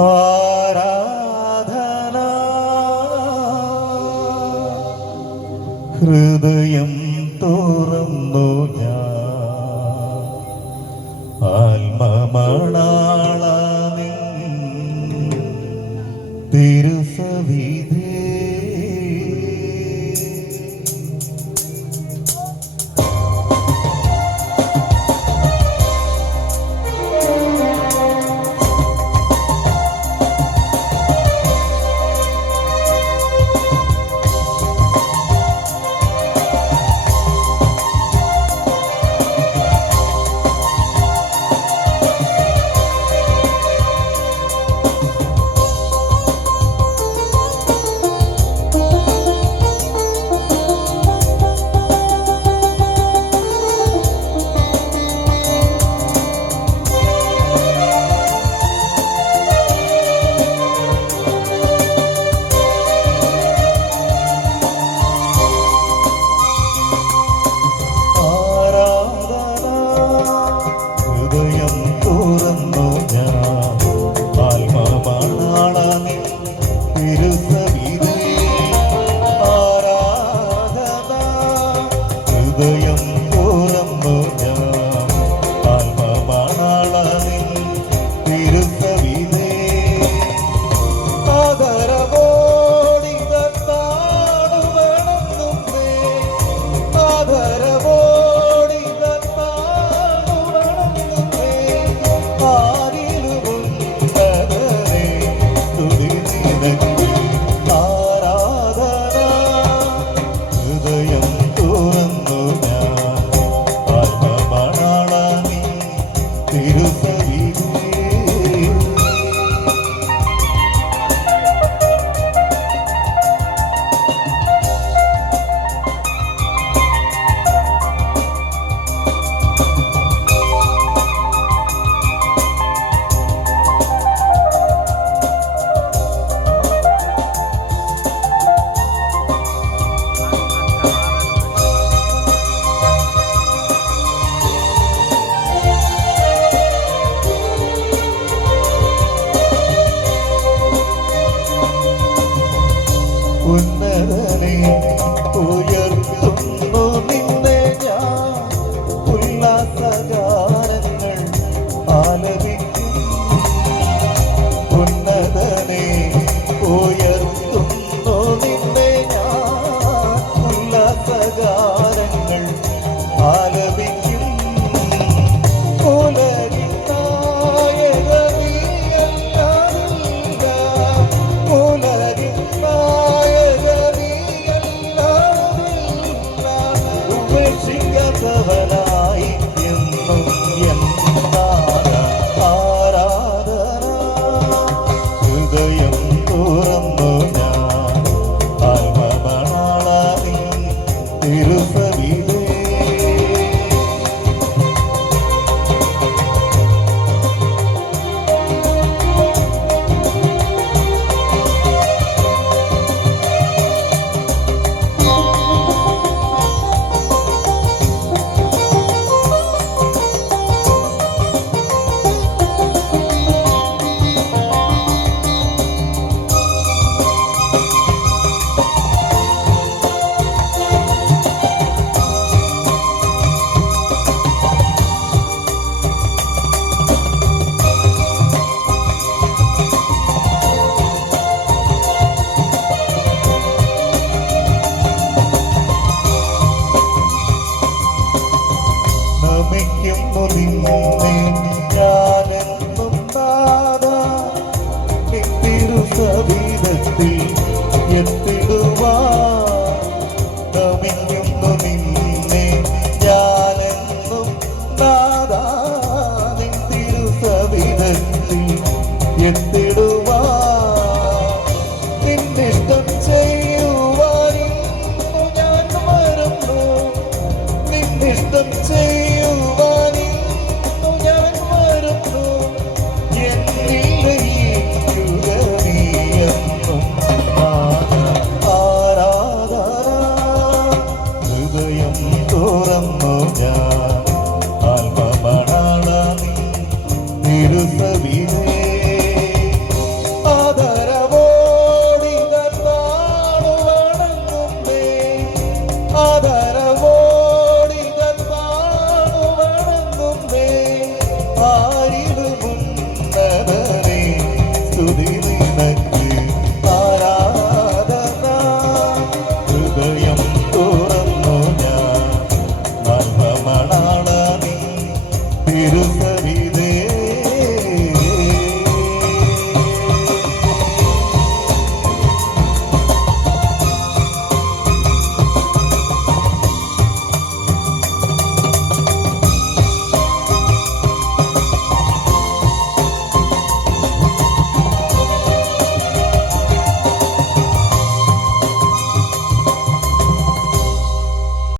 Oh. ഉന്നതനെ ഉയർത്തുന്നു திருப்பவினை